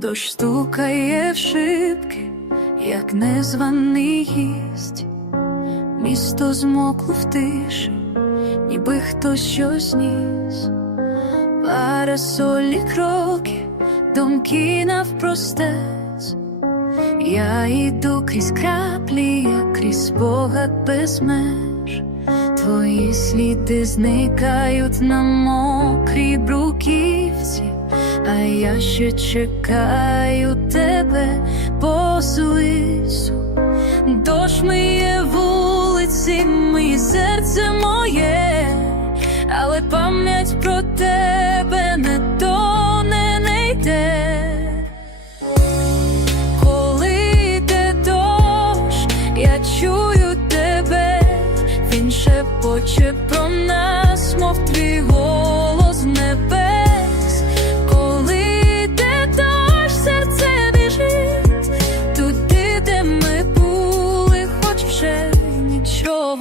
Дощ стукає в шибки, як незваний гість, місто змокло в тиші, ніби хтось щось ніс, парасолі кроки, думки навпростець. Я йду крізь краплі, як крізь спогад без меж. Твої сліди зникають на мокрій бруківці, а я ще чекаю тебе по злису. Дощ миє вулиці, миє серце моє, але пам'ять про тебе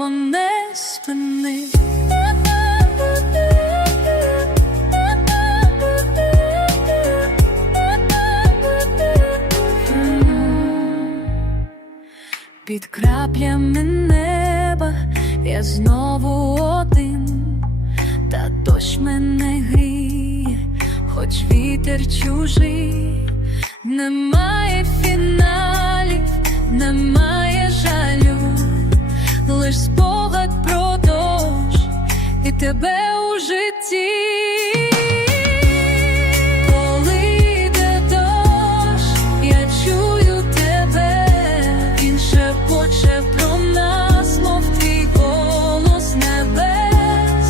нічого не спинить. Під краплями неба я знову один, та дощ мене гріє, хоч вітер чужий, немає лиш спогад про дощ і тебе у житті. Коли йде я чую тебе, він шепоче про нас, мов твій голос небес.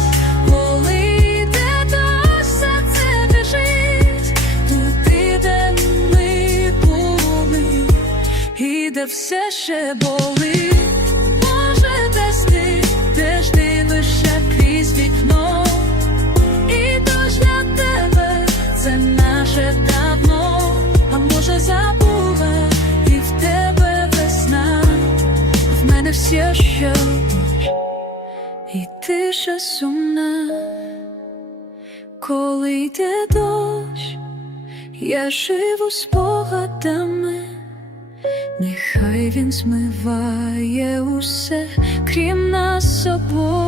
Коли йде дощ, серце біжить туди, де ми були, і де все ще болить. В ще і тиша сумна, коли йде дощ, я живу спогадами. Нехай він змиває усе, крім нас обох.